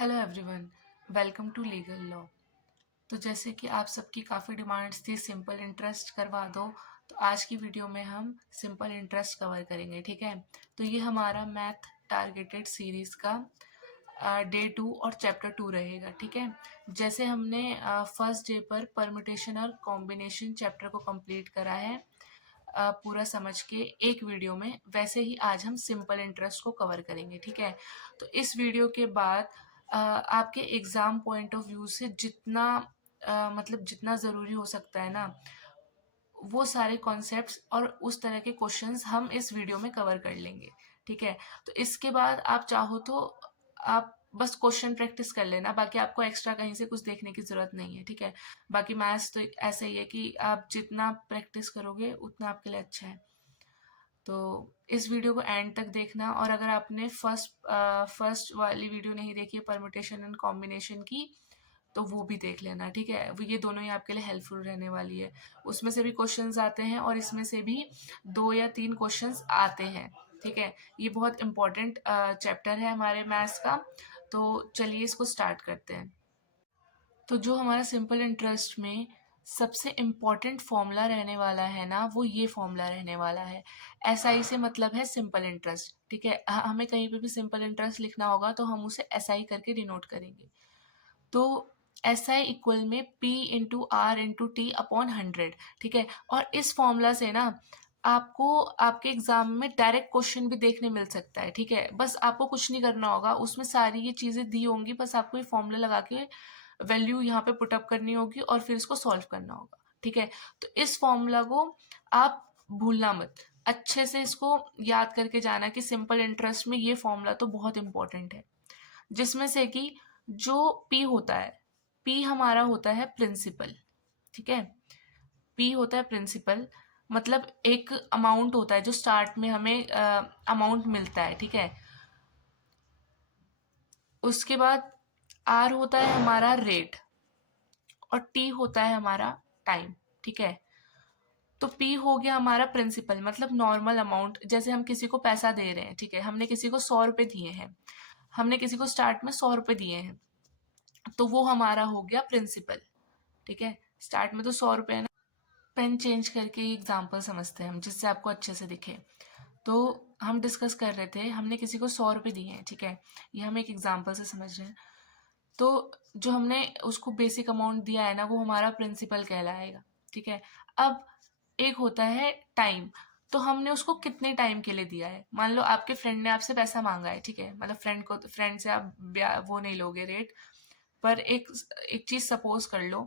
Hello everyone, welcome to legal law. तो जैसे कि आप सबकी काफ़ी डिमांड्स थी सिंपल इंटरेस्ट करवा दो, तो आज की वीडियो में हम सिंपल इंटरेस्ट कवर करेंगे। ठीक है, तो ये हमारा मैथ टारगेटेड सीरीज़ का डे 2 और चैप्टर 2 रहेगा। ठीक है, जैसे हमने फर्स्ट डे पर परम्यूटेशन और कॉम्बिनेशन चैप्टर को कंप्लीट करा है पूरा समझ के एक वीडियो में, वैसे ही आज हम सिंपल इंटरेस्ट को कवर करेंगे। ठीक है, तो इस वीडियो के बाद आपके एग्ज़ाम पॉइंट ऑफ व्यू से जितना मतलब जितना ज़रूरी हो सकता है ना, वो सारे कॉन्सेप्ट्स और उस तरह के क्वेश्चंस हम इस वीडियो में कवर कर लेंगे। ठीक है, तो इसके बाद आप चाहो तो आप बस क्वेश्चन प्रैक्टिस कर लेना, बाकी आपको एक्स्ट्रा कहीं से कुछ देखने की ज़रूरत नहीं है। ठीक है, बाकी मैथ्स तो ऐसा ही है कि आप जितना प्रैक्टिस करोगे उतना आपके लिए अच्छा है। तो इस वीडियो को एंड तक देखना, और अगर आपने फर्स्ट वाली वीडियो नहीं देखी है परम्यूटेशन एंड कॉम्बिनेशन की, तो वो भी देख लेना। ठीक है, वो ये दोनों ही आपके लिए हेल्पफुल रहने वाली है। उसमें से भी क्वेश्चंस आते हैं और इसमें से भी 2 या 3 क्वेश्चंस आते हैं। ठीक है, ये बहुत इंपॉर्टेंट चैप्टर है हमारे मैथ्स का। तो चलिए इसको स्टार्ट करते हैं। तो जो हमारा सिंपल इंटरेस्ट में सबसे इम्पॉर्टेंट फॉर्मूला रहने वाला है ना, वो ये फॉर्मूला रहने वाला है। एसआई से मतलब है सिंपल इंटरेस्ट। ठीक है, हमें कहीं पे भी सिंपल इंटरेस्ट लिखना होगा तो हम उसे एसआई करके डिनोट करेंगे। तो एसआई इक्वल में P into R into T upon 100। ठीक है, और इस फॉर्मूला से ना आपको आपके एग्जाम में डायरेक्ट क्वेश्चन भी देखने मिल सकता है। ठीक है, बस आपको कुछ नहीं करना होगा, उसमें सारी ये चीज़ें दी होंगी, बस आपको ये फॉर्मूला लगा के वैल्यू यहाँ पे पुटअप करनी होगी और फिर इसको सॉल्व करना होगा। ठीक है, तो इस फॉर्मूला को आप भूलना मत, अच्छे से इसको याद करके जाना कि सिंपल इंटरेस्ट में ये फॉर्मूला तो बहुत इंपॉर्टेंट है। जिसमें से कि जो पी होता है, पी हमारा होता है प्रिंसिपल। ठीक है, पी होता है प्रिंसिपल, मतलब एक अमाउंट होता है जो स्टार्ट में हमें अमाउंट मिलता है। ठीक है, उसके बाद आर होता है हमारा रेट और टी होता है हमारा टाइम। ठीक है, तो पी हो गया हमारा प्रिंसिपल, मतलब नॉर्मल अमाउंट, जैसे हम किसी को पैसा दे रहे हैं। ठीक है, हमने किसी को 100 रुपये दिए हैं, हमने किसी को स्टार्ट में 100 रुपये दिए हैं, तो वो हमारा हो गया प्रिंसिपल। ठीक है, स्टार्ट में तो 100 रुपये है ना। पेन चेंज करके एग्जाम्पल समझते हैं हम, जिससे आपको अच्छे से दिखे। तो हम डिस्कस कर रहे थे, हमने किसी को 100 रुपये दिए हैं। ठीक है, ये हम एक एग्जाम्पल से समझ रहे हैं। तो जो हमने उसको बेसिक अमाउंट दिया है ना, वो हमारा प्रिंसिपल कहलाएगा। ठीक है, अब एक होता है टाइम, तो हमने उसको कितने टाइम के लिए दिया है। मान लो आपके फ्रेंड ने आपसे पैसा मांगा है। ठीक है, मतलब फ्रेंड से आप वो नहीं लोगे रेट, पर एक चीज सपोज कर लो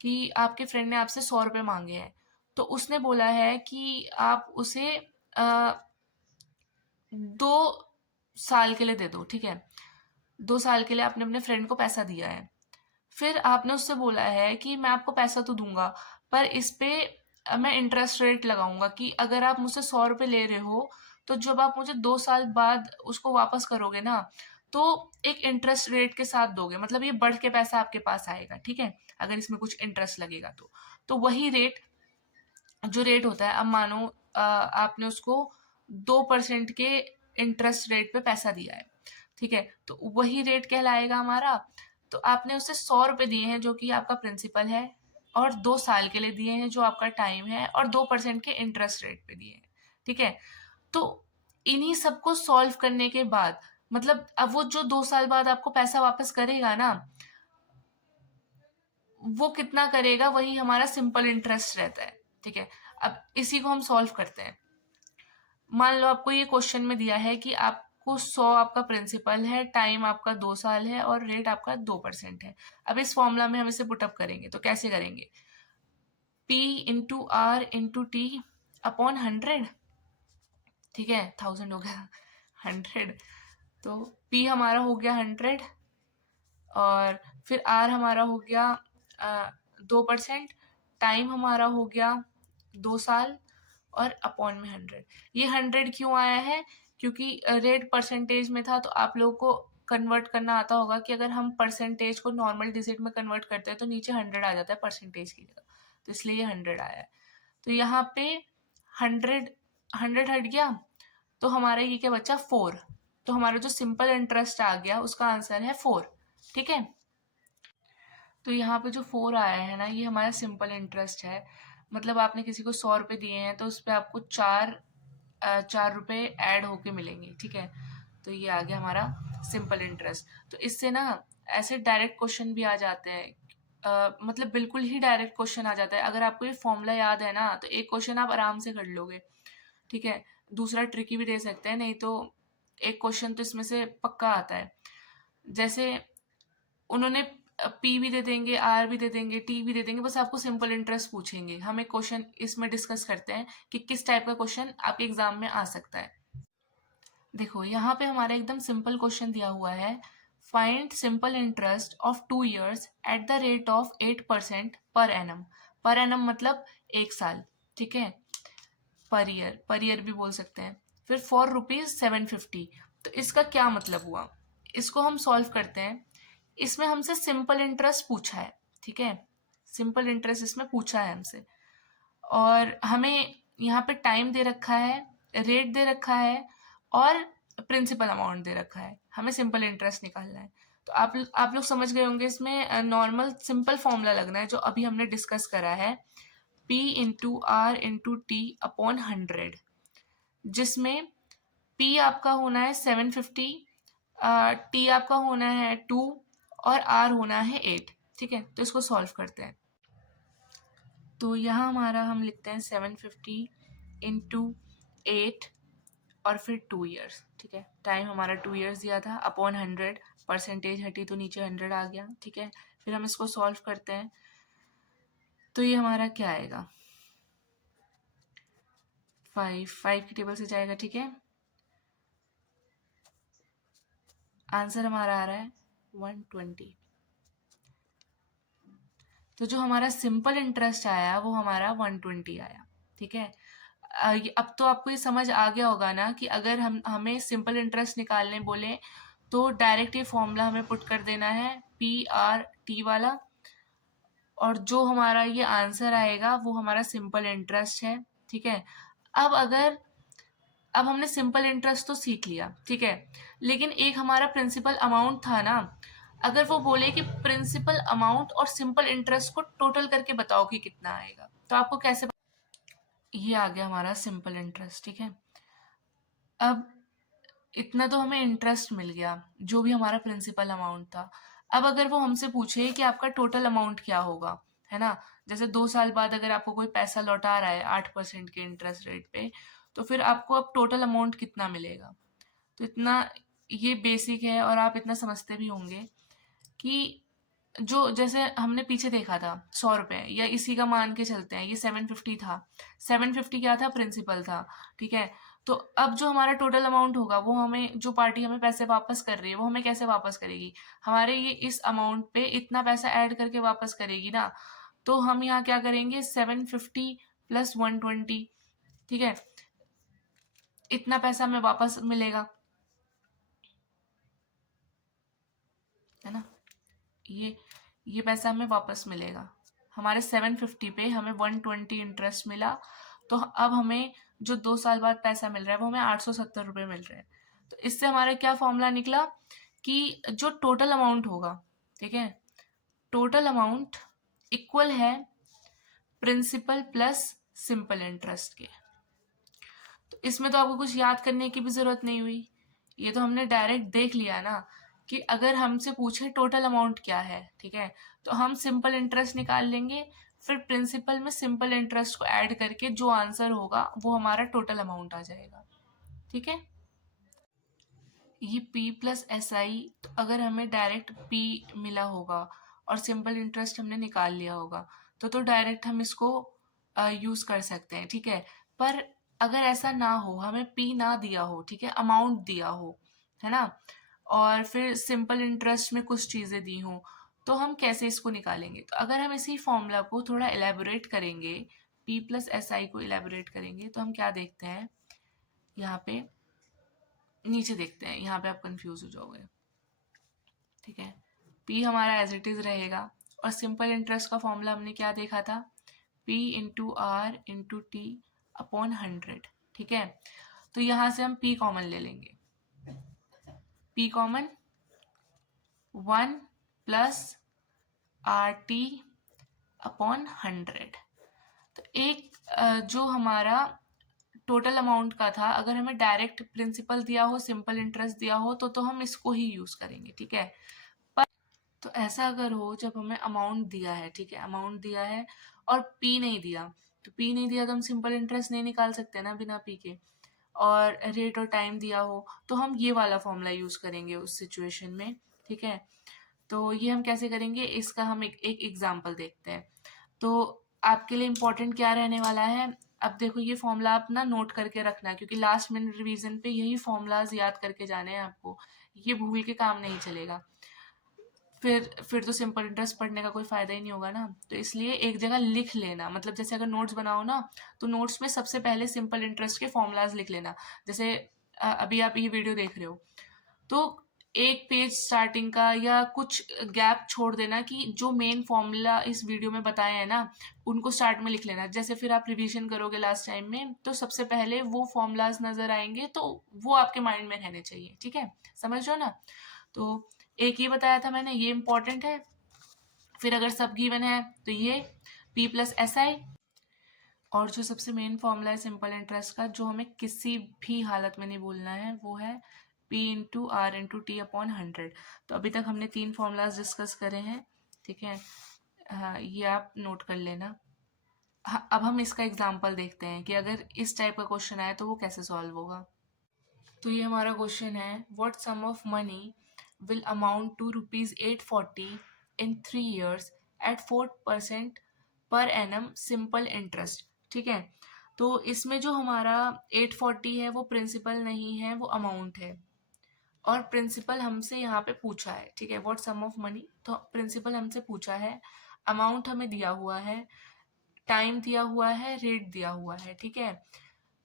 कि आपके फ्रेंड ने आपसे 100 रुपये मांगे हैं, तो उसने बोला है कि आप उसे 2 साल के लिए दे दो। ठीक है, 2 साल के लिए आपने अपने फ्रेंड को पैसा दिया है। फिर आपने उससे बोला है कि मैं आपको पैसा तो दूंगा, पर इस पे मैं इंटरेस्ट रेट लगाऊंगा कि अगर आप मुझसे 100 रुपये ले रहे हो, तो जब आप मुझे 2 साल बाद उसको वापस करोगे ना, तो एक इंटरेस्ट रेट के साथ दोगे, मतलब ये बढ़ के पैसा आपके पास आएगा। ठीक है, अगर इसमें कुछ इंटरेस्ट लगेगा तो वही रेट, जो रेट होता है, अब मानो आपने उसको 2% के इंटरेस्ट रेट पे पैसा दिया है। ठीक है, तो वही रेट कहलाएगा हमारा। तो आपने उसे 100 रुपये दिए हैं जो कि आपका प्रिंसिपल है, और 2 साल के लिए दिए हैं जो आपका टाइम है, और 2% के इंटरेस्ट रेट पे दिए हैं। ठीक है, तो इन्हीं सबको सॉल्व करने के बाद, मतलब अब वो जो 2 साल बाद आपको पैसा वापस करेगा ना, वो कितना करेगा, वही हमारा सिंपल इंटरेस्ट रहता है। ठीक है, अब इसी को हम सॉल्व करते हैं। मान लो आपको ये क्वेश्चन में दिया है कि आपको 100 आपका प्रिंसिपल है, टाइम आपका 2 साल है, और रेट आपका 2% है। अब इस फॉर्मूला में हम इसे पुटअप करेंगे, तो कैसे करेंगे? P into R into T upon 100। ठीक है, 1000 हो गया 100, तो P हमारा हो गया 100, और फिर R हमारा हो गया 2%, टाइम हमारा हो गया 2 साल, और अपॉन में 100। ये 100 क्यों आया है? क्योंकि रेट परसेंटेज में था, तो आप लोगों को कन्वर्ट करना आता होगा कि अगर हम परसेंटेज को नॉर्मल डिजिट में कन्वर्ट करते हैं तो नीचे 100 आ जाता है परसेंटेज की जगह, तो इसलिए ये 100 आया है। तो यहाँ पे 100 100 हट गया, तो हमारा ये क्या बचा? 4। तो हमारा जो सिंपल इंटरेस्ट आ गया उसका आंसर है 4। ठीक है। तो यहाँ पे जो 4 आया है ना, ये हमारा सिंपल इंटरेस्ट है। मतलब आपने किसी को 100 रुपये दिए हैं तो उस पर आपको 4 रुपये ऐड होके मिलेंगे, ठीक है। तो ये आ गया हमारा सिंपल इंटरेस्ट। तो इससे ना ऐसे डायरेक्ट क्वेश्चन भी आ जाते हैं, मतलब बिल्कुल ही डायरेक्ट क्वेश्चन आ जाता है। अगर आपको ये फॉर्मूला याद है ना तो एक क्वेश्चन आप आराम से कर लोगे, ठीक है। दूसरा ट्रिकी भी दे सकते हैं, नहीं तो एक क्वेश्चन तो इसमें से पक्का आता है। जैसे उन्होंने पी भी दे देंगे, आर भी दे देंगे, टी भी दे देंगे, बस आपको सिंपल इंटरेस्ट पूछेंगे। हम एक क्वेश्चन इसमें डिस्कस करते हैं कि किस टाइप का क्वेश्चन आपके एग्जाम में आ सकता है। देखो यहाँ पे हमारा एकदम सिंपल क्वेश्चन दिया हुआ है, find simple interest of 2 years at the rate of 8% per annum. Per annum मतलब 1 साल, ठीक है। पर ईयर भी बोल सकते हैं। फिर ₹750। तो इसका क्या मतलब हुआ, इसको हम सॉल्व करते हैं। इसमें हमसे सिंपल इंटरेस्ट पूछा है, ठीक है। सिंपल इंटरेस्ट इसमें पूछा है हमसे, और हमें यहाँ पे टाइम दे रखा है, रेट दे रखा है, और प्रिंसिपल अमाउंट दे रखा है। हमें सिंपल इंटरेस्ट निकालना है। तो आप लोग समझ गए होंगे, इसमें नॉर्मल सिंपल फॉर्मूला लगना है जो अभी हमने डिस्कस करा है, P into R into T upon 100, जिसमें P आपका होना है 750, T आपका होना है 2 और R होना है 8, ठीक है। तो इसको सॉल्व करते हैं। तो यहाँ हमारा हम लिखते हैं 750 इंटू 8 और फिर 2 years, ठीक है। टाइम हमारा 2 years दिया था, अपॉन 100, परसेंटेज हटी तो नीचे 100 आ गया, ठीक है। फिर हम इसको सॉल्व करते हैं। तो ये हमारा क्या आएगा, 5 की टेबल से जाएगा, ठीक है। आंसर हमारा आ रहा है 120। तो जो हमारा सिंपल इंटरेस्ट आया वो हमारा 120 आया, ठीक है। अब तो आपको ये समझ आ गया होगा ना कि अगर हमें सिंपल इंटरेस्ट निकालने बोले तो डायरेक्ट ये फॉर्मूला हमें पुट कर देना है, PRT वाला, और जो हमारा ये आंसर आएगा वो हमारा सिंपल इंटरेस्ट है, ठीक है। अब हमने सिंपल इंटरेस्ट तो सीख लिया, ठीक है, लेकिन एक हमारा प्रिंसिपल अमाउंट था ना। अगर वो बोले कि प्रिंसिपल अमाउंट और सिंपल इंटरेस्ट को टोटल करके बताओ कि कितना आएगा, तो आपको कैसे, ये आ गया हमारा सिंपल इंटरेस्ट, ठीक है। अब इतना तो हमें इंटरेस्ट मिल गया, जो भी हमारा प्रिंसिपल अमाउंट था। अब अगर वो हमसे पूछे कि आपका टोटल अमाउंट क्या होगा, है ना, जैसे 2 साल बाद अगर आपको कोई पैसा लौटा रहा है 8% के इंटरेस्ट रेट पे, तो फिर आपको अब टोटल अमाउंट कितना मिलेगा। तो इतना ये बेसिक है, और आप इतना समझते भी होंगे कि जो जैसे हमने पीछे देखा था 100 रुपये, या इसी का मान के चलते हैं, ये 750 था। 750 क्या था, प्रिंसिपल था, ठीक है। तो अब जो हमारा टोटल अमाउंट होगा, वो हमें, जो पार्टी हमें पैसे वापस कर रही है वो हमें कैसे वापस करेगी, हमारे ये इस अमाउंट पे इतना पैसा ऐड करके वापस करेगी ना। तो हम यहाँ क्या करेंगे, 750 प्लस 120, ठीक है, इतना पैसा हमें वापस मिलेगा, है ना। ये पैसा हमें वापस मिलेगा। हमारे 750 पे हमें 120 इंटरेस्ट मिला, तो अब हमें जो 2 साल बाद पैसा मिल रहा है वो हमें 870 रुपये मिल रहे हैं। तो इससे हमारा क्या फॉर्मूला निकला कि जो टोटल अमाउंट होगा, ठीक है, टोटल अमाउंट इक्वल है प्रिंसिपल प्लस सिंपल इंटरेस्ट के। तो इसमें तो आपको कुछ याद करने की भी ज़रूरत नहीं हुई, ये तो हमने डायरेक्ट देख लिया ना कि अगर हमसे पूछे टोटल अमाउंट क्या है, ठीक है, तो हम सिंपल इंटरेस्ट निकाल लेंगे, फिर प्रिंसिपल में सिंपल इंटरेस्ट को ऐड करके जो आंसर होगा वो हमारा टोटल अमाउंट आ जाएगा, ठीक है। ये P प्लस एस आई, तो अगर हमें डायरेक्ट P मिला होगा और सिंपल इंटरेस्ट हमने निकाल लिया होगा तो डायरेक्ट हम इसको यूज़ कर सकते हैं, ठीक है। पर अगर ऐसा ना हो, हमें P ना दिया हो, ठीक है, अमाउंट दिया हो, है ना, और फिर सिंपल इंटरेस्ट में कुछ चीज़ें दी हों, तो हम कैसे इसको निकालेंगे। तो अगर हम इसी फॉर्मूला को थोड़ा एलेबोरेट करेंगे, P प्लस एस आई को एलेबोरेट करेंगे, तो हम क्या देखते हैं, यहाँ पे नीचे देखते हैं, यहाँ पे आप कंफ्यूज हो जाओगे, ठीक है। P हमारा एज इट इज रहेगा, और सिंपल इंटरेस्ट का फॉर्मूला हमने क्या देखा था, P into R into T upon 100, ठीक है। तो यहाँ से हम P कॉमन ले लेंगे, P common 1 plus RT upon 100। तो एक जो हमारा टोटल अमाउंट का था, अगर हमें डायरेक्ट प्रिंसिपल दिया हो, सिंपल इंटरेस्ट दिया हो, तो हम इसको ही यूज करेंगे, ठीक है। पर तो ऐसा अगर हो जब हमें अमाउंट दिया है, ठीक है, अमाउंट दिया है और पी नहीं दिया, तो पी नहीं दिया तो हम सिंपल इंटरेस्ट नहीं निकाल सकते ना बिना पी के, और रेट और टाइम दिया हो तो हम ये वाला फॉर्मूला यूज करेंगे उस सिचुएशन में, ठीक है। तो ये हम कैसे करेंगे, इसका हम एक एग्जाम्पल देखते हैं। तो आपके लिए इम्पोर्टेंट क्या रहने वाला है, अब देखो ये फॉर्मूला आप ना नोट करके रखना है, क्योंकि लास्ट मिनट रिवीजन पे यही फॉर्मूलाज याद करके जाने हैं आपको, ये भूल के काम नहीं चलेगा। फिर तो सिंपल इंटरेस्ट पढ़ने का कोई फायदा ही नहीं होगा ना, तो इसलिए एक जगह लिख लेना, मतलब जैसे अगर नोट्स बनाओ ना, तो नोट्स में सबसे पहले सिंपल इंटरेस्ट के फॉर्मूलाज लिख लेना। जैसे अभी आप ये वीडियो देख रहे हो, तो एक पेज स्टार्टिंग का या कुछ गैप छोड़ देना कि जो मेन फॉर्मूला इस वीडियो में बताए हैं ना, उनको स्टार्ट में लिख लेना। जैसे फिर आप रिवीजन करोगे लास्ट टाइम में, तो सबसे पहले वो फॉर्मूलाज नजर आएंगे, तो वो आपके माइंड में रहने चाहिए, ठीक है, समझ रहे हो ना। तो एक ये बताया था मैंने, ये इंपॉर्टेंट है। फिर अगर सब गिवन है तो ये P प्लस SI, और जो सबसे मेन फॉर्मूला है सिंपल इंटरेस्ट का, जो हमें किसी भी हालत में नहीं भूलना है, वो है P into R into T upon 100। तो अभी तक हमने 3 फॉर्मूलाज डिस्कस करे हैं, ठीक है। हाँ, ये आप नोट कर लेना। हाँ, अब हम इसका एग्जाम्पल देखते हैं कि अगर इस टाइप का क्वेश्चन आए तो वो कैसे सॉल्व होगा। तो ये हमारा क्वेश्चन है, what sum of money will amount to ₹840 in 3 years at 4% per annum simple interest, ठीक है। तो इसमें जो हमारा 840 है वो प्रिंसिपल नहीं है, वो अमाउंट है, और प्रिंसिपल हमसे यहाँ पे पूछा है, ठीक है। व्हाट सम ऑफ मनी, तो प्रिंसिपल हमसे पूछा है, अमाउंट हमें दिया हुआ है, टाइम दिया हुआ है, रेट दिया हुआ है, ठीक है।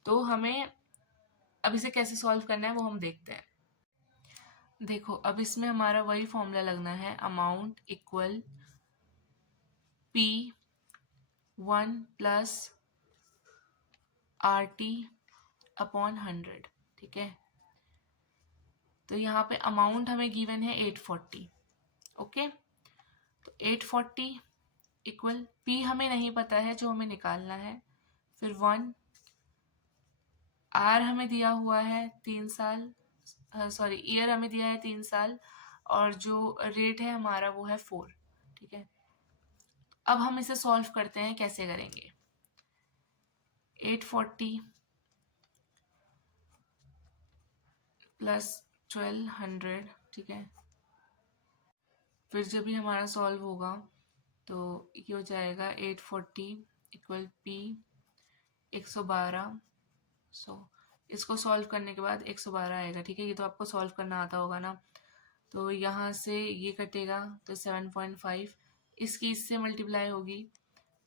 तो हमें अब इसे कैसे सॉल्व करना है वो हम देखते हैं। देखो अब इसमें हमारा वही फॉर्मूला लगना है, amount equal P1 plus RT upon 100, ठीक है। तो यहाँ पे अमाउंट हमें गिवन है 840, ओके। तो 840 इक्वल P हमें नहीं पता है, जो हमें निकालना है, फिर 1, R हमें दिया हुआ है 3 साल, सॉरी ईयर हमें दिया है 3 साल, और जो रेट है हमारा वो है 4, ठीक है। अब हम इसे सॉल्व करते हैं, कैसे करेंगे। 840 प्लस 1200, ठीक है। फिर जब भी हमारा सॉल्व होगा तो ये हो जाएगा 840 इक्वल P 112, सो इसको सॉल्व करने के बाद 112 आएगा, ठीक है। ये तो आपको सॉल्व करना आता होगा ना। तो यहाँ से ये कटेगा तो 7.5, इसकी इससे मल्टीप्लाई होगी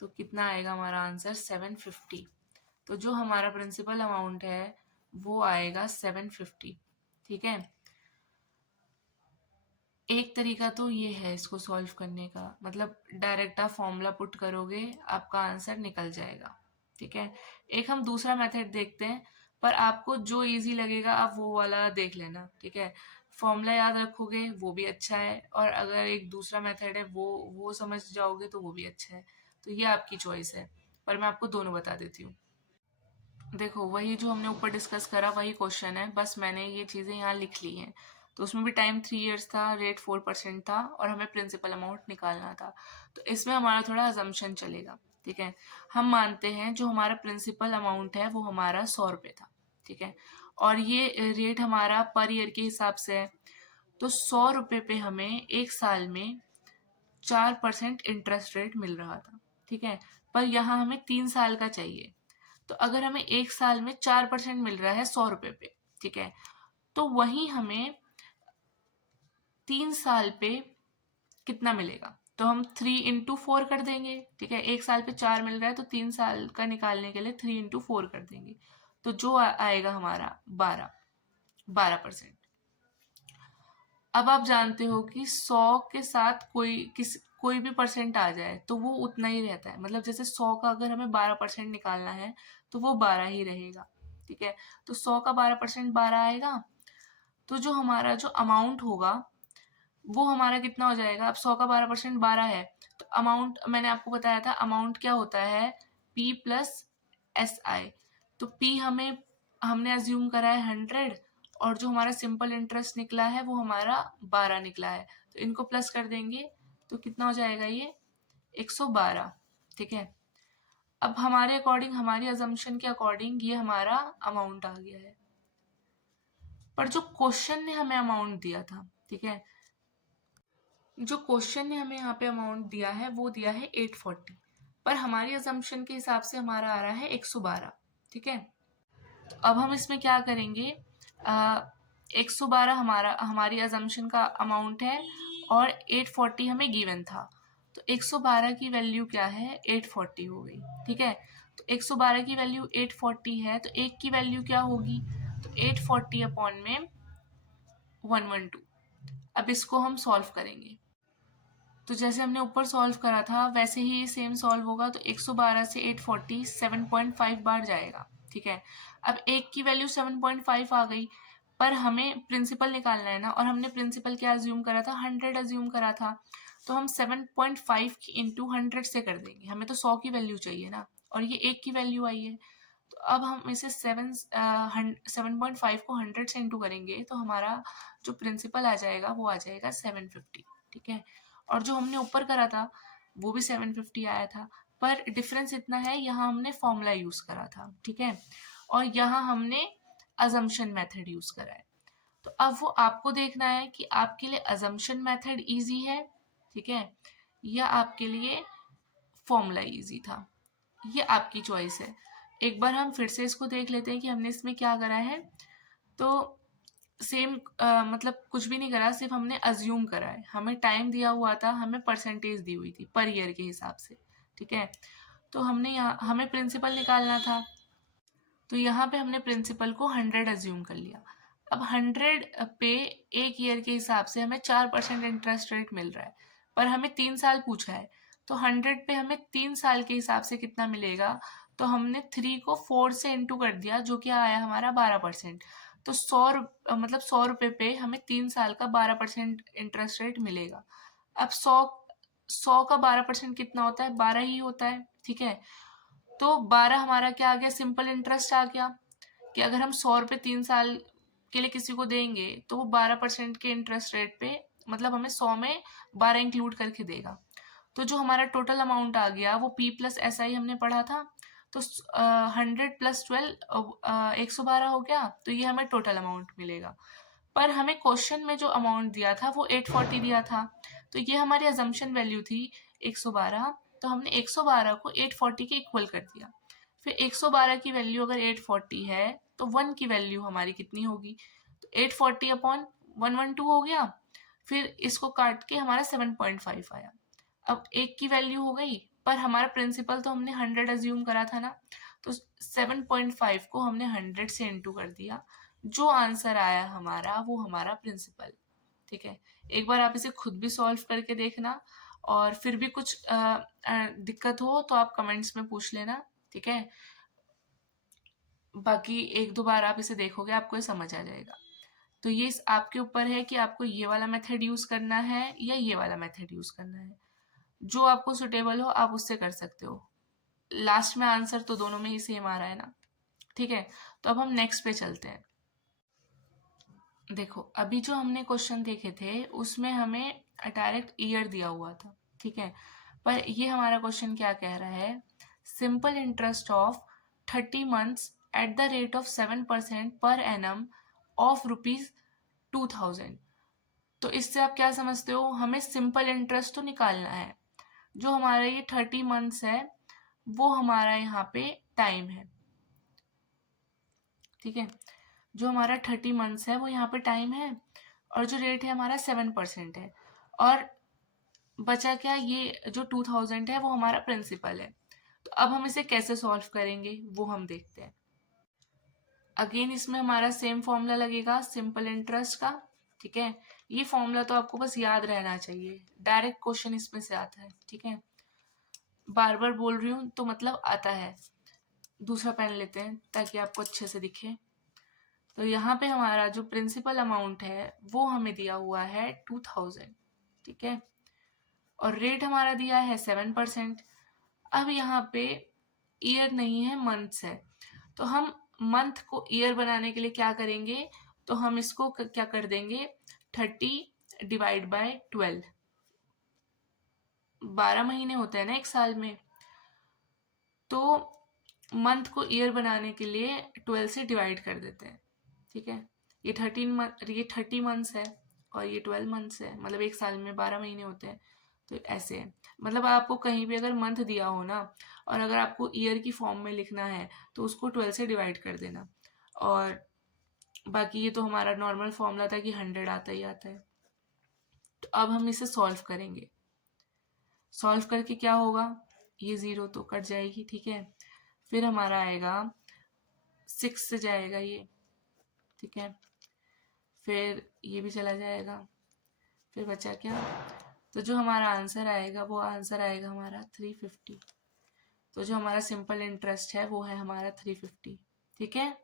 तो कितना आएगा हमारा आंसर, 750। तो जो हमारा प्रिंसिपल अमाउंट है वो आएगा 750, ठीक है। एक तरीका तो ये है इसको सॉल्व करने का, मतलब डायरेक्ट आप फॉर्मूला पुट करोगे, आपका आंसर निकल जाएगा, ठीक है। एक हम दूसरा मेथड देखते हैं, पर आपको जो इजी लगेगा आप वो वाला देख लेना, ठीक है। फॉर्मूला याद रखोगे वो भी अच्छा है, और अगर एक दूसरा मेथड है वो समझ जाओगे तो वो भी अच्छा है। तो ये आपकी चॉइस है, पर मैं आपको दोनों बता देती हूँ। देखो वही जो हमने ऊपर डिस्कस करा वही क्वेश्चन है, बस मैंने ये चीज़ें यहाँ लिख ली हैं। तो उसमें भी टाइम 3 years था, रेट 4% था, और हमें प्रिंसिपल अमाउंट निकालना था। तो इसमें हमारा थोड़ा अजम्पशन चलेगा, ठीक है। हम मानते हैं जो हमारा प्रिंसिपल अमाउंट है वो हमारा 100 रुपये था, ठीक है, और ये रेट हमारा पर ईयर के हिसाब से है। तो 100 रुपये पे हमें एक साल में 4% इंटरेस्ट रेट मिल रहा था, ठीक है। पर यहाँ हमें 3 साल का चाहिए, तो अगर हमें एक साल में 4% मिल रहा है 100 रुपये पे, ठीक है, तो वही हमें 3 साल पे कितना मिलेगा, तो हम 3 into 4 कर देंगे, ठीक है। एक साल पे 4 मिल रहा है तो 3 साल का निकालने के लिए 3 into 4 कर देंगे, तो जो आएगा हमारा 12%। अब आप जानते हो कि 100 के साथ कोई भी परसेंट आ जाए तो वो उतना ही रहता है, मतलब जैसे 100 का अगर हमें 12% निकालना है तो वो 12 ही रहेगा, ठीक है। तो 100 का 12% 12 आएगा, तो जो हमारा जो अमाउंट होगा वो हमारा कितना हो जाएगा, अब 100 का 12% 12 है, तो अमाउंट मैंने आपको बताया था, अमाउंट क्या होता है, P प्लस SI। तो P हमने अज्यूम करा है 100, और जो हमारा सिंपल इंटरेस्ट निकला है वो हमारा 12 निकला है, तो इनको प्लस कर देंगे तो कितना हो जाएगा ये 112। ठीक है, अब हमारे अकॉर्डिंग, हमारी अजम्पशन के अकॉर्डिंग ये हमारा अमाउंट आ गया है, पर जो क्वेश्चन ने हमें अमाउंट दिया था, ठीक है, जो क्वेश्चन ने हमें यहाँ पे अमाउंट दिया है वो दिया है 840, पर हमारी अजम्पशन के हिसाब से हमारा आ रहा है 112। ठीक है, तो अब हम इसमें क्या करेंगे, 112 हमारी अजम्पशन का अमाउंट है और 840 हमें गिवन था, तो 112 की वैल्यू क्या है, 840 हो गई। ठीक है, तो 112 की वैल्यू 840 है, तो एक की वैल्यू क्या होगी, तो 840 अपॉन में 112। अब इसको हम सॉल्व करेंगे, तो जैसे हमने ऊपर सॉल्व करा था वैसे ही सेम सॉल्व होगा, तो 112 से 840 7.5 बार जाएगा। ठीक है, अब एक की वैल्यू 7.5 आ गई, पर हमें प्रिंसिपल निकालना है ना, और हमने प्रिंसिपल क्या अज्यूम करा था, 100 अज्यूम करा था, तो हम 7.5 की इंटू 100 से कर देंगे, हमें तो 100 की वैल्यू चाहिए ना, और ये एक की वैल्यू आई है, तो अब हम इसे 7.5 को 100 से इंटू करेंगे, तो हमारा जो प्रिंसिपल आ जाएगा वो आ जाएगा 750। ठीक है, और जो हमने ऊपर करा था वो भी 750 आया था, पर डिफरेंस इतना है, यहाँ हमने फॉर्मूला यूज करा था। ठीक है, और यहाँ हमने अजम्पशन मेथड यूज करा है, तो अब वो आपको देखना है कि आपके लिए अजम्पशन मेथड इजी है, ठीक है, या आपके लिए फॉर्मूला इजी था, ये आपकी चॉइस है। एक बार हम फिर से इसको देख लेते हैं कि हमने इसमें क्या करा है, तो सेम मतलब कुछ भी नहीं करा, सिर्फ हमने अज्यूम करा है, हमें टाइम दिया हुआ था, हमें परसेंटेज दी हुई थी पर ईयर के हिसाब से। ठीक है, तो हमने यहाँ हमें प्रिंसिपल निकालना था, तो यहाँ पे हमने प्रिंसिपल को 100 अज्यूम कर लिया। अब 100 पे एक ईयर के हिसाब से हमें 4% इंटरेस्ट रेट मिल रहा है, पर हमें 3 साल पूछा है, तो 100 पे हमें 3 साल के हिसाब से कितना मिलेगा, तो हमने 3 को 4 से इंटू कर दिया, जो कि आया हमारा 12%। तो मतलब 100 रुपये पे हमें 3 साल का 12% इंटरेस्ट रेट मिलेगा। अब 100 का 12% कितना होता है, 12 ही होता है। ठीक है, तो 12 हमारा क्या आ गया, सिंपल इंटरेस्ट आ गया, कि अगर हम 100 रुपये 3 साल के लिए किसी को देंगे तो वो 12% के इंटरेस्ट रेट पे, मतलब हमें 100 में 12 इंक्लूड करके देगा। तो जो हमारा टोटल अमाउंट आ गया वो P प्लस SI हमने पढ़ा था, तो 100 प्लस 12 112 हो गया, तो ये हमें टोटल अमाउंट मिलेगा। पर हमें क्वेश्चन में जो अमाउंट दिया था वो 840 दिया था, तो ये हमारी अजम्पशन वैल्यू थी 112, तो हमने 112 को 840 के इक्वल कर दिया। फिर 112 की वैल्यू अगर 840 है तो 1 की वैल्यू हमारी कितनी होगी, तो 840 अपॉन 112 हो गया, फिर इसको काट के हमारा 7.5 आया। अब एक की वैल्यू हो गई, पर हमारा प्रिंसिपल तो हमने 100 अज्यूम करा था ना, तो 7.5 को हमने 100 से इंटू कर दिया, जो आंसर आया हमारा वो हमारा प्रिंसिपल। ठीक है, एक बार आप इसे खुद भी सॉल्व करके देखना, और फिर भी कुछ दिक्कत हो तो आप कमेंट्स में पूछ लेना। ठीक है, बाकी एक दो बार आप इसे देखोगे आपको ये समझ आ जाएगा। तो ये आपके ऊपर है कि आपको ये वाला मेथड यूज करना है या ये वाला मेथड यूज करना है, जो आपको सुटेबल हो आप उससे कर सकते हो। लास्ट में आंसर तो दोनों में ही सेम आ रहा है ना। ठीक है, तो अब हम नेक्स्ट पे चलते हैं। देखो, अभी जो हमने क्वेश्चन देखे थे उसमें हमें डायरेक्ट ईयर दिया हुआ था। ठीक है, पर ये हमारा क्वेश्चन क्या कह रहा है, simple interest of 30 months at the rate of 7% per annum of ₹2000। तो इससे आप क्या समझते हो, हमें सिंपल इंटरेस्ट तो निकालना है, जो हमारा ये 30 मंथ्स है वो हमारा यहाँ पे टाइम है। ठीक है, जो हमारा 30 मंथ्स है वो यहाँ पे टाइम है, और जो रेट है हमारा 7% है, और बचा क्या, ये जो 2000 है वो हमारा प्रिंसिपल है। तो अब हम इसे कैसे सॉल्व करेंगे वो हम देखते हैं। अगेन इसमें हमारा सेम फॉर्मूला लगेगा सिंपल इंटरेस्ट का। ठीक है, ये फॉर्मूला तो आपको बस याद रहना चाहिए, डायरेक्ट क्वेश्चन इसमें से आता है। ठीक है, बार बार बोल रही हूँ तो मतलब आता है। दूसरा पेन लेते हैं ताकि आपको अच्छे से दिखे। तो यहाँ पे हमारा जो प्रिंसिपल अमाउंट है वो हमें दिया हुआ है 2000, ठीक है, और रेट हमारा दिया है 7%। अब यहाँ पे ईयर नहीं है, मंथ्स है, तो हम मंथ को ईयर बनाने के लिए क्या करेंगे, तो हम इसको क्या कर देंगे, 30/12। 12 महीने होते हैं ना एक साल में, तो मंथ को ईयर बनाने के लिए 12 से डिवाइड कर देते हैं, ठीक है। ये 30 मंथ्स है और ये 12 मंथ्स है, मतलब एक साल में 12 महीने होते हैं। तो ऐसे है, मतलब आपको कहीं भी अगर मंथ दिया हो ना, और अगर आपको ईयर की फॉर्म में लिखना है तो उसको 12 से डिवाइड कर देना। और बाकी ये तो हमारा नॉर्मल फॉर्मूला था कि 100 आता ही आता है। तो अब हम इसे सॉल्व करेंगे। सॉल्व करके क्या होगा, ये 0 तो कट जाएगी, ठीक है। फिर हमारा आएगा 6 से जाएगा ये, ठीक है, फिर ये भी चला जाएगा, फिर बचा क्या, तो जो हमारा आंसर आएगा वो आंसर आएगा हमारा 350। तो जो हमारा सिंपल इंटरेस्ट है वो है हमारा 350, ठीक है।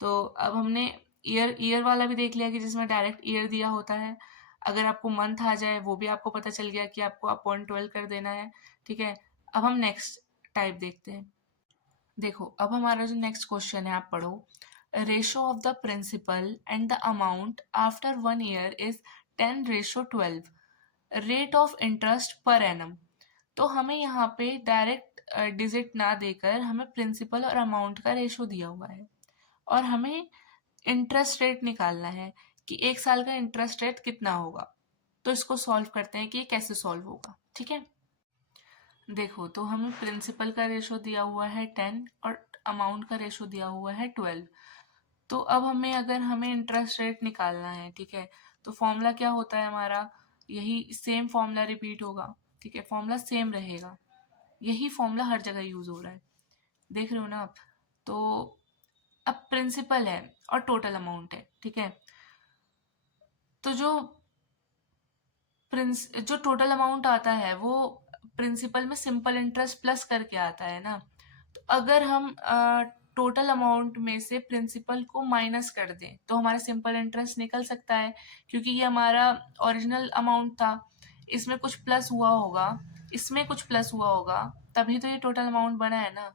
तो अब हमने ईयर वाला भी देख लिया कि जिसमें डायरेक्ट ईयर दिया होता है। अगर आपको मंथ आ जाए वो भी आपको पता चल गया कि आपको अपॉन 12 कर देना है, ठीक है। अब हम नेक्स्ट टाइप देखते हैं। देखो अब हमारा जो नेक्स्ट क्वेश्चन है, आप पढ़ो। Ratio of the principal and the amount after 1 year is 10:12। Rate of interest per annum. तो हमें यहाँ पे डायरेक्ट डिजिट ना देकर हमें प्रिंसिपल और अमाउंट का रेशो दिया हुआ है, और हमें इंटरेस्ट रेट निकालना है कि एक साल का इंटरेस्ट रेट कितना होगा। तो इसको सॉल्व करते हैं कि ये कैसे सॉल्व होगा, ठीक है। देखो तो हमें प्रिंसिपल का रेशो दिया हुआ है 10 और अमाउंट का रेशो दिया हुआ है 12। तो अब हमें इंटरेस्ट रेट निकालना है, ठीक है। तो फॉर्मूला क्या होता है हमारा, यही सेम फॉर्मूला रिपीट होगा, ठीक है, फॉर्मूला सेम रहेगा, यही फॉर्मूला हर जगह यूज हो रहा है, देख रहे हो ना आप। तो अब प्रिंसिपल है और टोटल अमाउंट है, ठीक है। तो जो टोटल अमाउंट आता है वो प्रिंसिपल में सिंपल इंटरेस्ट प्लस करके आता है ना। तो अगर हम टोटल अमाउंट में से प्रिंसिपल को माइनस कर दें तो हमारा सिंपल इंटरेस्ट निकल सकता है, क्योंकि ये हमारा ओरिजिनल अमाउंट था, इसमें कुछ प्लस हुआ होगा, इसमें कुछ प्लस हुआ होगा, तभी तो ये टोटल अमाउंट बना है ना।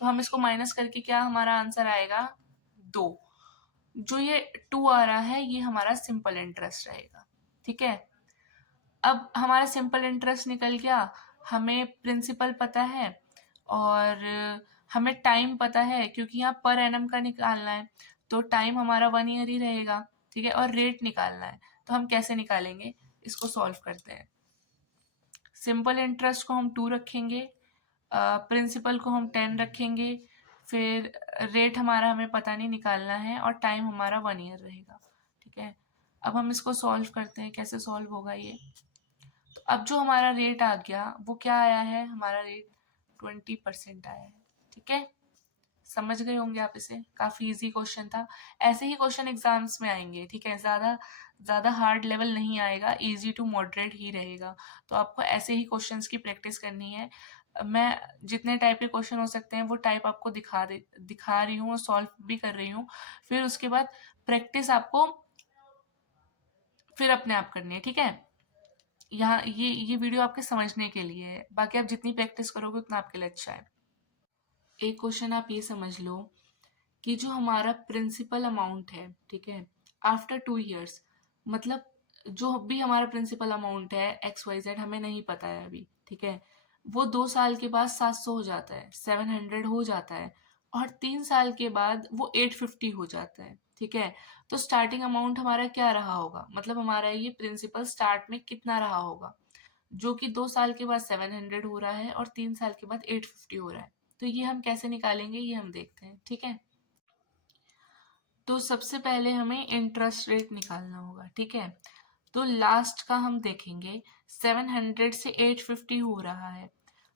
तो हम इसको माइनस करके क्या हमारा आंसर आएगा 2। जो ये 2 आ रहा है ये हमारा सिंपल इंटरेस्ट रहेगा, ठीक है। अब हमारा सिंपल इंटरेस्ट निकल गया, हमें प्रिंसिपल पता है और हमें टाइम पता है, क्योंकि यहाँ पर एनम का निकालना है तो टाइम हमारा 1 ईयर ही रहेगा, ठीक है। और रेट निकालना है, तो हम कैसे निकालेंगे, इसको सॉल्व करते हैं। सिंपल इंटरेस्ट को हम 2 रखेंगे, प्रिंसिपल को हम 10 रखेंगे, फिर रेट हमारा हमें पता नहीं निकालना है, और टाइम हमारा 1 ईयर रहेगा, ठीक है। अब हम इसको सॉल्व करते हैं, कैसे सॉल्व होगा ये। तो अब जो हमारा रेट आ गया वो क्या आया है, हमारा रेट 20% आया है, ठीक है। समझ गए होंगे आप इसे, काफी इजी क्वेश्चन था। ऐसे ही क्वेश्चन एग्जाम्स में आएंगे, ठीक है, ज्यादा ज्यादा हार्ड लेवल नहीं आएगा, इजी टू मॉडरेट ही रहेगा। तो आपको ऐसे ही क्वेश्चंस की प्रैक्टिस करनी है। मैं जितने टाइप के क्वेश्चन हो सकते हैं वो टाइप आपको दिखा रही हूँ और सॉल्व भी कर रही हूँ। फिर उसके बाद प्रैक्टिस आपको फिर अपने आप करनी है, ठीक है। यहाँ ये वीडियो आपके समझने के लिए है, बाकी आप जितनी प्रैक्टिस करोगे उतना आपके लिए अच्छा है। एक क्वेश्चन आप ये समझ लो कि जो हमारा प्रिंसिपल अमाउंट है, ठीक है, आफ्टर 2 ईयर्स, मतलब जो भी हमारा प्रिंसिपल अमाउंट है XYZ हमें नहीं पता है अभी, ठीक है, वो 2 साल के बाद 700 हो जाता है, 700 हो जाता है, और 3 साल के बाद वो 850 हो जाता है, ठीक है। तो स्टार्टिंग अमाउंट हमारा क्या रहा होगा, मतलब हमारा ये प्रिंसिपल स्टार्ट में कितना रहा होगा, जो कि 2 साल के बाद 700 हो रहा है और 3 साल के बाद 850 हो रहा है। तो ये हम कैसे निकालेंगे ये हम देखते हैं, ठीक है। तो सबसे पहले हमें इंटरेस्ट रेट निकालना होगा, ठीक है। तो लास्ट का हम देखेंगे, 700 से 850 हो रहा है,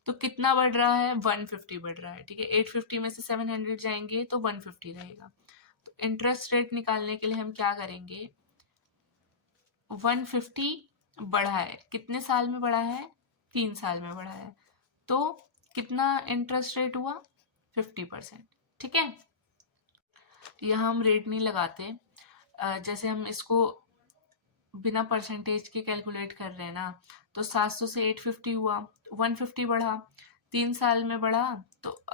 तो कितना बढ़ रहा है, 150 बढ़ रहा है, ठीक है। 850 में से 700 जाएंगे तो 150 रहेगा। तो इंटरेस्ट रेट निकालने के लिए हम क्या करेंगे, 150 बढ़ा है, कितने साल में बढ़ा है, 3 साल में बढ़ा है, तो कितना इंटरेस्ट रेट हुआ, 50%, ठीक है। यहाँ हम रेट नहीं लगाते। जैसे हम इसको बिना परसेंटेज के कैलकुलेट कर रहे हैं ना, तो 700 से 850 हुआ, 150 बढ़ा, 3 साल में बढ़ा, तो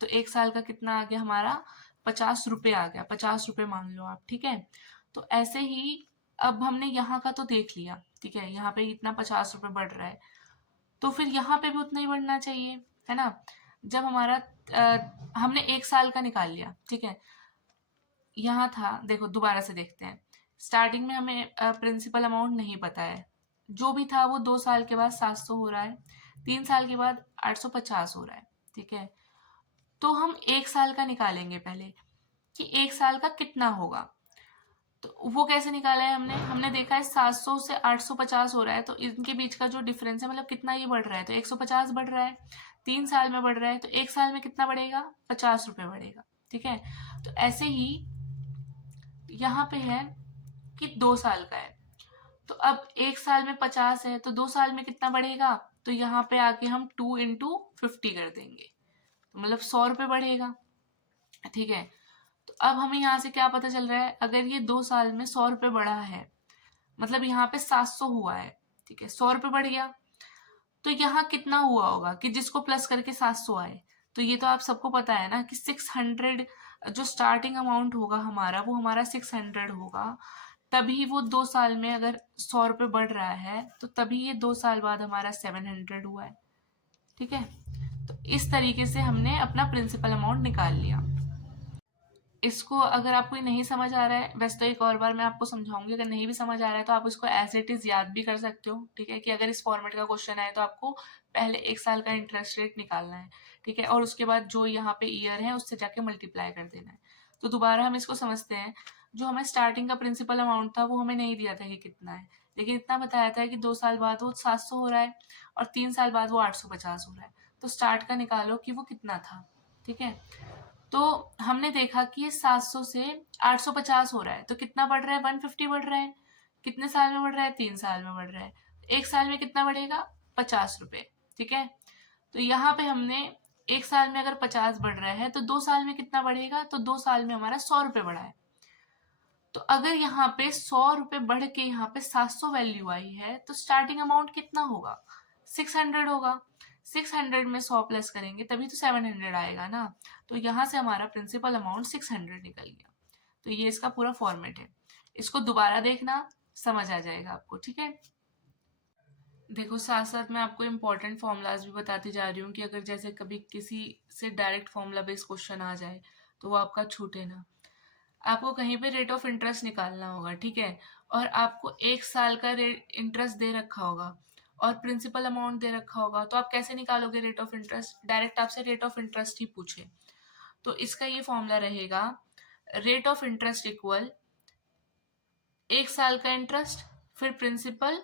1 साल का कितना आ गया हमारा, 50 रुपये आ गया, 50 रुपये मान लो आप, ठीक है। तो ऐसे ही अब हमने यहाँ का तो देख लिया, ठीक है, यहाँ पे इतना 50 रुपये बढ़ रहा है, तो फिर यहाँ पे भी उतना ही बढ़ना चाहिए, है ना। जब हमारा हमने 1 साल का निकाल लिया, ठीक है, यहाँ था, देखो दोबारा से देखते हैं। स्टार्टिंग में हमें प्रिंसिपल अमाउंट नहीं पता है, जो भी था वो 2 साल के बाद 700 हो रहा है, 3 साल के बाद 850 हो रहा है, ठीक है। तो हम 1 साल का निकालेंगे पहले कि 1 साल का कितना होगा। तो वो कैसे निकाला है हमने, हमने देखा है 700 से 850 हो रहा है, तो इनके बीच का जो डिफरेंस है, मतलब कितना ये बढ़ रहा है, तो 150 बढ़ रहा है, 3 साल में बढ़ रहा है, तो 1 साल में कितना बढ़ेगा, 50 रुपये बढ़ेगा, ठीक है। तो ऐसे ही यहाँ पे है कि 2 साल का है, तो अब 1 साल में 50 है, तो 2 साल में कितना बढ़ेगा, तो यहाँ पे आके हम 2 × 50 कर देंगे, तो मतलब 100 रुपये बढ़ेगा, ठीक है। तो अब हमें यहाँ से क्या पता चल रहा है, अगर ये 2 साल में 100 रुपये बढ़ा है, मतलब यहाँ पे 700 हुआ है, ठीक है, 100 रुपये बढ़ गया, तो यहाँ कितना हुआ होगा कि जिसको प्लस करके 700 आए। तो ये तो आप सबको पता है ना कि 600, जो स्टार्टिंग अमाउंट होगा हमारा, वो हमारा 600 होगा। तभी वो 2 साल में अगर 100 रुपये बढ़ रहा है, तो तभी ये 2 साल बाद हमारा 700 हुआ है, ठीक है। तो इस तरीके से हमने अपना प्रिंसिपल अमाउंट निकाल लिया। इसको अगर आपको ये नहीं समझ आ रहा है, वैसे तो एक और बार मैं आपको समझाऊंगी, अगर नहीं भी समझ आ रहा है तो आप इसको एज इट इज याद भी कर सकते हो, ठीक है, कि अगर इस फॉर्मेट का क्वेश्चन आए तो आपको पहले 1 साल का इंटरेस्ट रेट निकालना है, ठीक है, और उसके बाद जो यहाँ पे ईयर है उससे जाके मल्टीप्लाई कर देना है। तो दोबारा हम इसको समझते हैं। जो हमें स्टार्टिंग का प्रिंसिपल अमाउंट था वो हमें नहीं दिया था कि कितना है, लेकिन इतना बताया था कि 2 साल बाद वो 700 हो रहा है और 3 साल बाद वो 850 हो रहा है। तो स्टार्ट का निकालो कि वो कितना था, ठीक है। तो हमने देखा कि ये 700 से 850 हो रहा है, तो कितना बढ़ रहा है, 150 बढ़ रहा है। कितने साल में बढ़ रहा है, 3 साल में बढ़ रहा है। 1 साल में कितना बढ़ेगा, 50 रुपये, ठीक है। तो यहाँ पे हमने 1 साल में अगर 50 बढ़ रहा है, तो 2 साल में कितना बढ़ेगा, तो 2 साल में हमारा 100 रुपये बढ़ा है। तो अगर यहाँ पे 100 रुपये बढ़ के यहाँ पे 700 वैल्यू आई है, तो स्टार्टिंग अमाउंट कितना होगा, 600 होगा। 600 में 100 प्लस करेंगे तभी तो 700 आएगा ना। तो यहाँ से हमारा प्रिंसिपल अमाउंट 600 निकल गया। तो ये इसका पूरा फॉर्मेट है, इसको दोबारा देखना, समझ आ जाएगा आपको, ठीक है। देखो साथ साथ मैं आपको इम्पोर्टेंट फॉर्मूलाज भी बताती जा रही हूँ कि अगर जैसे कभी किसी से डायरेक्ट फॉर्मूला बेस्ड क्वेश्चन आ जाए तो वो आपका छूटे ना। आपको कहीं पे रेट ऑफ इंटरेस्ट निकालना होगा, ठीक है, और आपको 1 साल का रेट इंटरेस्ट दे रखा होगा और प्रिंसिपल अमाउंट दे रखा होगा, तो आप कैसे निकालोगे रेट ऑफ इंटरेस्ट, डायरेक्ट आपसे रेट ऑफ इंटरेस्ट ही पूछे। तो इसका ये फॉर्मूला रहेगा, रेट ऑफ इंटरेस्ट इक्वल 1 साल का इंटरेस्ट फिर प्रिंसिपल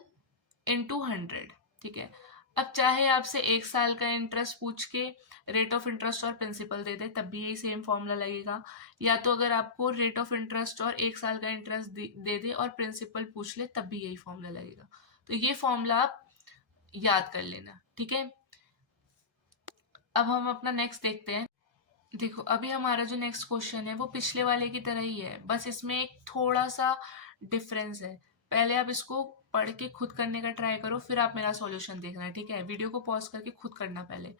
इंटू 100, ठीक है। अब चाहे आपसे 1 साल का इंटरेस्ट पूछ के रेट ऑफ इंटरेस्ट और प्रिंसिपल दे दे, तब भी यही सेम फॉर्मूला लगेगा। या तो अगर आपको रेट ऑफ इंटरेस्ट और 1 साल का इंटरेस्ट दे दे और प्रिंसिपल पूछ ले, तब भी यही फॉर्मूला लगेगा। तो ये फॉर्मूला आप याद कर लेना, ठीक है। अब हम अपना नेक्स्ट देखते हैं। देखो अभी हमारा जो नेक्स्ट क्वेश्चन है वो पिछले वाले की तरह ही है, बस इसमें एक थोड़ा सा डिफरेंस है। पहले आप इसको पढ़ के खुद करने का ट्राई करो, फिर आप मेरा सॉल्यूशन देखना, ठीक है। वीडियो को पॉज करके खुद करना पहले,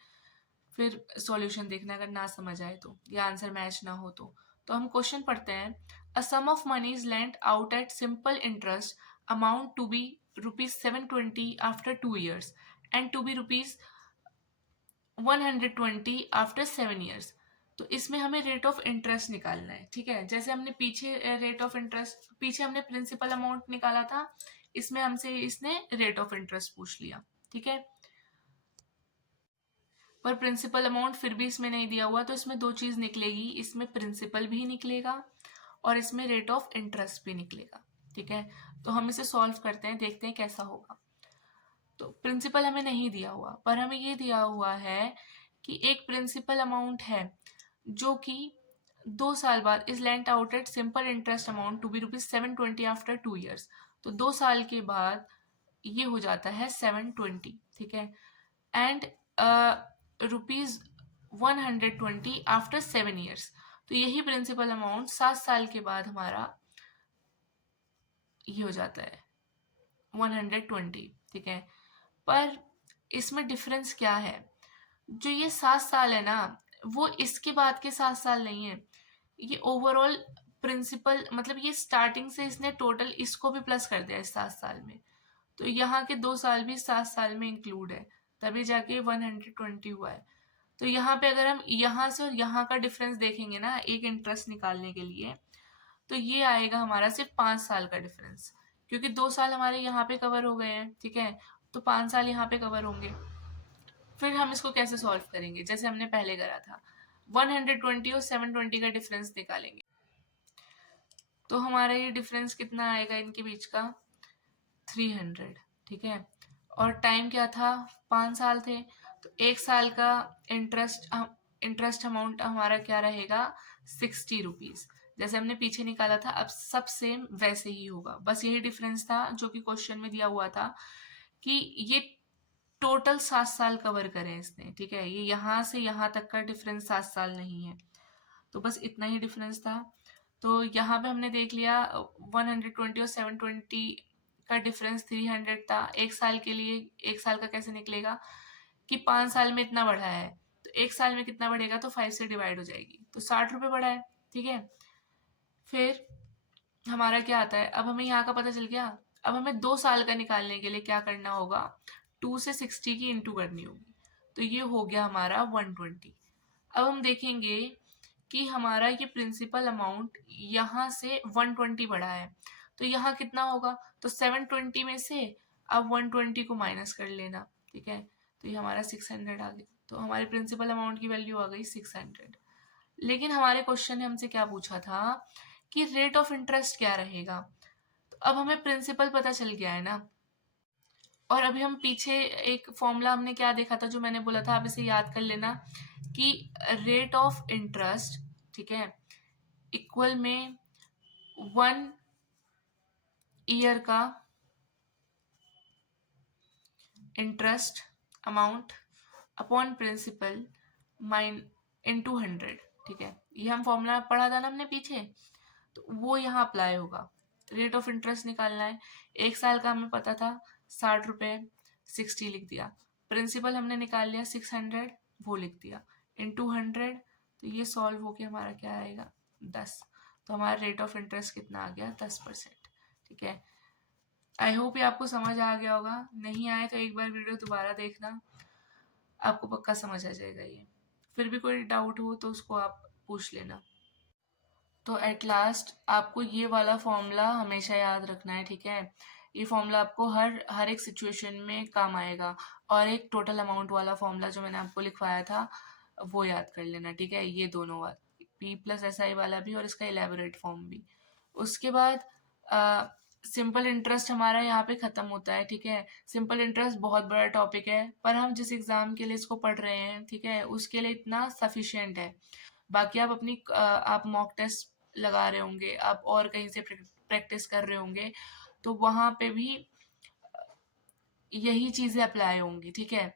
फिर सॉल्यूशन देखना अगर ना समझ आए तो या आंसर मैच ना हो तो हम क्वेश्चन पढ़ते हैं। A sum of money is lent out at simple interest amount to be ₹720 after 2 years and to be ₹120 after 7 years। तो इसमें हमें रेट ऑफ इंटरेस्ट निकालना है, ठीक है। जैसे हमने पीछे रेट ऑफ इंटरेस्ट, पीछे हमने प्रिंसिपल अमाउंट निकाला था, इसमें हमसे इसने रेट ऑफ इंटरेस्ट पूछ लिया, ठीक है। पर प्रिंसिपल अमाउंट फिर भी इसमें नहीं दिया हुआ, तो इसमें दो चीज निकलेगी, इसमें प्रिंसिपल भी निकलेगा और इसमें रेट ऑफ इंटरेस्ट भी निकलेगा, ठीक है। तो हम इसे सॉल्व करते हैं, देखते हैं कैसा होगा। तो प्रिंसिपल हमें नहीं दिया हुआ, पर हमें ये दिया हुआ है कि एक प्रिंसिपल अमाउंट है जो कि 2 साल बाद is lent out at simple interest amount to be ₹720 after 2 years। तो 2 साल के बाद ये हो जाता है 720, ठीक है, एंड ₹120 आफ्टर 7 years। तो यही प्रिंसिपल अमाउंट 7 साल के बाद हमारा ये हो जाता है 120, ठीक है। पर इसमें डिफरेंस क्या है, जो ये 7 साल है ना, वो इसके बाद के 7 साल नहीं है। ये ओवरऑल प्रिंसिपल, मतलब ये स्टार्टिंग से इसने टोटल इसको भी प्लस कर दिया इस 7 साल में। तो यहाँ के 2 साल भी 7 साल में इंक्लूड है, तभी जाके 120 हुआ है। तो यहाँ पे अगर हम यहाँ से और यहाँ का डिफरेंस देखेंगे ना एक इंटरेस्ट निकालने के लिए, तो ये आएगा हमारा सिर्फ 5 साल का डिफरेंस, क्योंकि 2 साल हमारे यहाँ पे कवर हो गए हैं, ठीक है। तो 5 साल यहाँ पे कवर होंगे। फिर हम इसको कैसे सॉल्व करेंगे, जैसे हमने पहले करा था, 120 और 720 का डिफरेंस निकालेंगे। तो हमारा ये डिफरेंस कितना आएगा इनके बीच का, 300, ठीक है। और टाइम क्या था, 5 साल थे, तो 1 साल का इंटरेस्ट अमाउंट हमारा क्या रहेगा, 60 रुपीज़। जैसे हमने पीछे निकाला था, अब सब सेम वैसे ही होगा, बस यही डिफरेंस था जो कि क्वेश्चन में दिया हुआ था कि ये टोटल 7 साल कवर करें इसने, ठीक है। ये यहाँ से यहाँ तक का डिफरेंस 7 साल नहीं है, तो बस इतना ही डिफरेंस था। तो यहाँ पे हमने देख लिया 120 और 720 का डिफरेंस 300 था। 1 साल के लिए 1 साल का कैसे निकलेगा कि 5 साल में इतना बढ़ा है, तो 1 साल में कितना बढ़ेगा, तो 5 से डिवाइड हो जाएगी, तो 60 रुपये बढ़ा है, ठीक है। फिर हमारा क्या आता है, अब हमें यहाँ का पता चल गया। अब हमें 2 साल का निकालने के लिए क्या करना होगा, 2 से 60 की इंटू करनी होगी, तो ये हो गया हमारा 120। अब हम देखेंगे कि हमारा ये प्रिंसिपल अमाउंट यहाँ से 120 बढ़ा है, तो यहाँ कितना होगा, तो 720 में से अब 120 को माइनस कर लेना, ठीक है। तो ये हमारा 600 आ गया, तो हमारे प्रिंसिपल अमाउंट की वैल्यू आ गई 600। लेकिन हमारे क्वेश्चन ने हमसे क्या पूछा था कि रेट ऑफ इंटरेस्ट क्या रहेगा। तो अब हमें प्रिंसिपल पता चल गया है ना, और अभी हम पीछे एक फॉर्मूला हमने क्या देखा था, जो मैंने बोला था आप इसे याद कर लेना कि रेट ऑफ इंटरेस्ट, ठीक है, इक्वल में 1 ईयर का interest amount upon principal mine into 100, ठीक है। ये हम फॉर्मूला पढ़ा था ना हमने पीछे, तो वो यहाँ अप्लाई होगा। रेट ऑफ इंटरेस्ट निकालना है, 1 साल का हमें पता था 60 रुपये, 60 लिख दिया। प्रिंसिपल हमने निकाल लिया 600, वो लिख दिया इनटू 100, तो ये सॉल्व होके हमारा क्या आएगा, 10। तो हमारा रेट ऑफ इंटरेस्ट कितना आ गया, 10%, ठीक है। आई होप ये आपको समझ आ गया होगा, नहीं आए तो एक बार वीडियो दोबारा देखना, आपको पक्का समझ आ जाएगा ये। फिर भी कोई डाउट हो तो उसको आप पूछ लेना। तो एट लास्ट आपको ये वाला फॉर्मूला हमेशा याद रखना है, ठीक है। ये फॉर्मूला आपको हर एक सिचुएशन में काम आएगा। और एक टोटल अमाउंट वाला फॉर्मूला जो मैंने आपको लिखवाया था वो याद कर लेना, ठीक है। ये दोनों वाला P+SI वाला भी और इसका इलेबोरेट फॉर्म भी। उसके बाद सिंपल इंटरेस्ट हमारा यहाँ पे ख़त्म होता है, ठीक है। सिंपल इंटरेस्ट बहुत बड़ा टॉपिक है, पर हम जिस एग्ज़ाम के लिए इसको पढ़ रहे हैं, ठीक है, उसके लिए इतना सफिशिएंट है। बाकी आप अपनी आप मॉक टेस्ट लगा रहे होंगे, आप और कहीं से प्रैक्टिस कर रहे होंगे, तो वहाँ पे भी यही चीज़ें अप्लाई होंगी, ठीक है।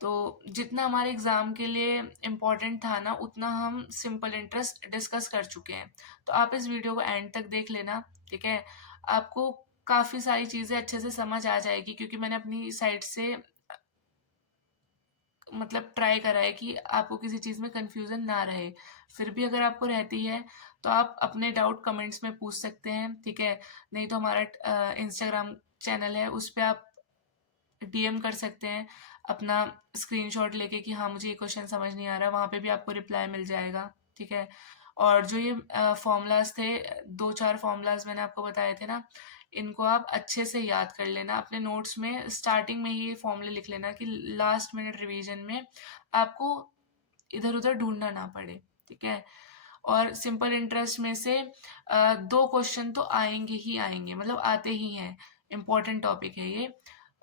तो जितना हमारे एग्ज़ाम के लिए इम्पोर्टेंट था ना, उतना हम सिंपल इंटरेस्ट डिस्कस कर चुके हैं। तो आप इस वीडियो को एंड तक देख लेना, ठीक है। आपको काफ़ी सारी चीज़ें अच्छे से समझ आ जाएगी, क्योंकि मैंने अपनी साइड से मतलब ट्राई करा है कि आपको किसी चीज़ में कन्फ्यूज़न ना रहे। फिर भी अगर आपको रहती है तो आप अपने डाउट कमेंट्स में पूछ सकते हैं, ठीक है। नहीं तो हमारा इंस्टाग्राम चैनल है, उस पे आप डीएम कर सकते हैं अपना स्क्रीनशॉट लेके कि हाँ मुझे ये क्वेश्चन समझ नहीं आ रहा, वहाँ पे भी आपको रिप्लाई मिल जाएगा, ठीक है। और जो ये फॉर्मूलाज थे, 2-4 फॉर्मूलाज मैंने आपको बताए थे ना, इनको आप अच्छे से याद कर लेना अपने नोट्स में। स्टार्टिंग में ही ये फॉर्मूले लिख लेना कि लास्ट मिनट रिवीजन में आपको इधर उधर ढूंढना ना पड़े, ठीक है। और सिंपल इंटरेस्ट में से 2 क्वेश्चन तो आएंगे ही आएंगे, मतलब आते ही हैं, इम्पोर्टेंट टॉपिक है ये।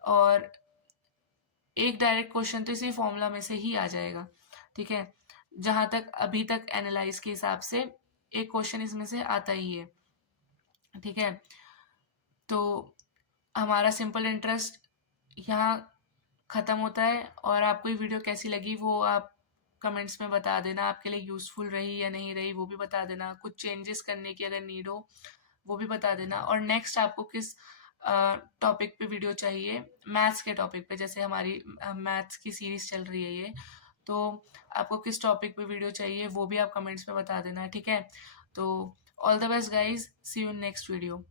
और एक डायरेक्ट क्वेश्चन तो इसी फॉर्मूला में से ही आ जाएगा, ठीक है। जहां तक अभी तक एनालाइज के हिसाब से एक क्वेश्चन इसमें से आता ही है, ठीक है। तो हमारा सिंपल इंटरेस्ट यहाँ ख़त्म होता है। और आपको ये वीडियो कैसी लगी वो आप कमेंट्स में बता देना, आपके लिए यूज़फुल रही या नहीं रही वो भी बता देना, कुछ चेंजेस करने की अगर नीड हो वो भी बता देना। और नेक्स्ट आपको किस टॉपिक पे वीडियो चाहिए, मैथ्स के टॉपिक पे, जैसे हमारी मैथ्स की सीरीज चल रही है ये, तो आपको किस टॉपिक पे वीडियो चाहिए वो भी आप कमेंट्स में बता देना, ठीक है। तो all the best guys, see you in next video.